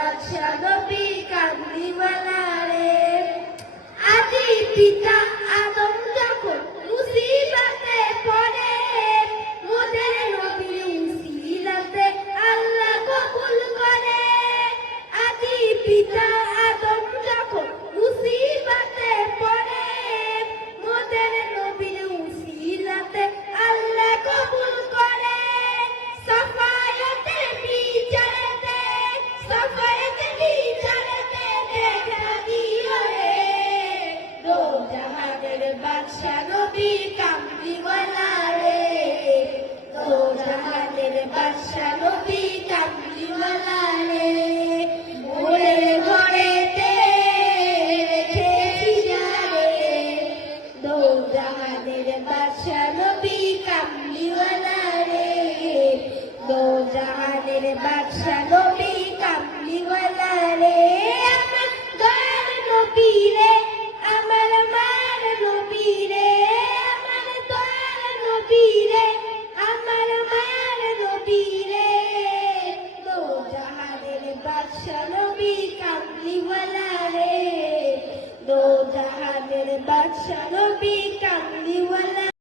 বাদশা নবী কামলিওয়ালা রে। আদি পিতা আদম যখন মুসিবতে পড়ে, মোদের নবীর উসিলাতে আল্লাহ কবুল করে। আদি পিতা আদম যখন মুসিবতে পড়ে, মোদের নবীর উসিলাতে আল্লাহ কবুল করে। সফায়েতে বিচারেতে দেখা দিও রে, দো জাহানের বাদশা নবী কামলিওয়ালা রে। দো জাহানের বাদশা নবী কামলিওয়ালা রে। মোদের ঘরেতে রেখেছি যারে, দো জাহানের বাদশা নবী কামলিওয়ালা রে। দো জাহানের বাদশা নবী কামলিওয়ালা রে। আমার দয়ার নবী রে, আমার মার নবী রে, আমার দয়ার নবী রে, আমার মার নবী রে। দো জাহানের বাদশা নবী কামলিওয়ালা রে। দো জাহানের বাদশা নবী